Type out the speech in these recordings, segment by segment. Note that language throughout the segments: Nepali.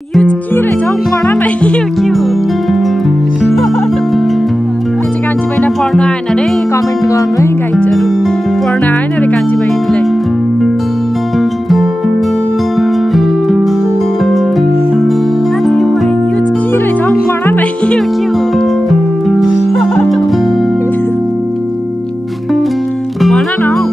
यो के रहेछ हौ पढा न यो के हो चाहिँ कान्छी बहिनी पढ्न आएन रे कमेन्ट गर्नु है गाइजहरु पढ्न आएन रे कान्छी बहिनीलाई यो के रहेछ हौ पढा न यो के हो भन न हौ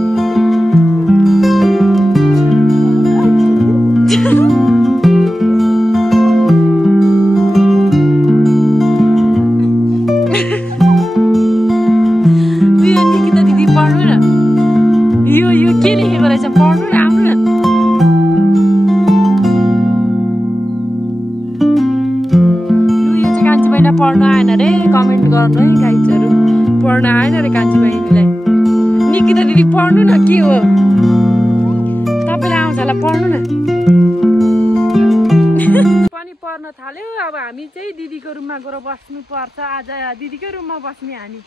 पढ्न आएन रे कमेन्ट गर्नु है गाइजहरु पढ्न आएन रे कान्छी बहिनीलाई निकिता दिदी पढ्नु न के हो तपाईलाई आउँछ होला पढ्नु न पनि पढ्न थाल्यो अब हामी चाहिँ दिदीको रुममा गएर बस्नु पर्छ आज दिदीकै रुममा बस्ने हामी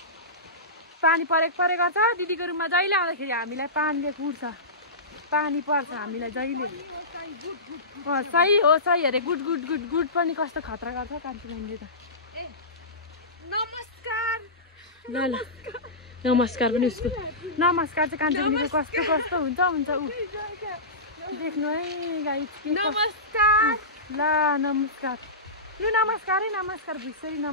पानी परेको छ दिदीको रुममा जहिले आउँदाखेरि हामीलाई पानीले कुर्छ पानी पर्छ हामीलाई जहिले सही हो सही अरे गुड गुड गुड गुड पनि कस्तो खतरा गर्छ कान्छी बहिनीले त नमस्कार नमस्कार पनि उसको नमस्कार चाहिँ कान्छी बहिनीको कस्तो कस्तो हुन्छ उ देख्नु है गाइस नमस्कार ल नमस्कार लु नमस्कार है नमस्कार भिसरी नमस्कार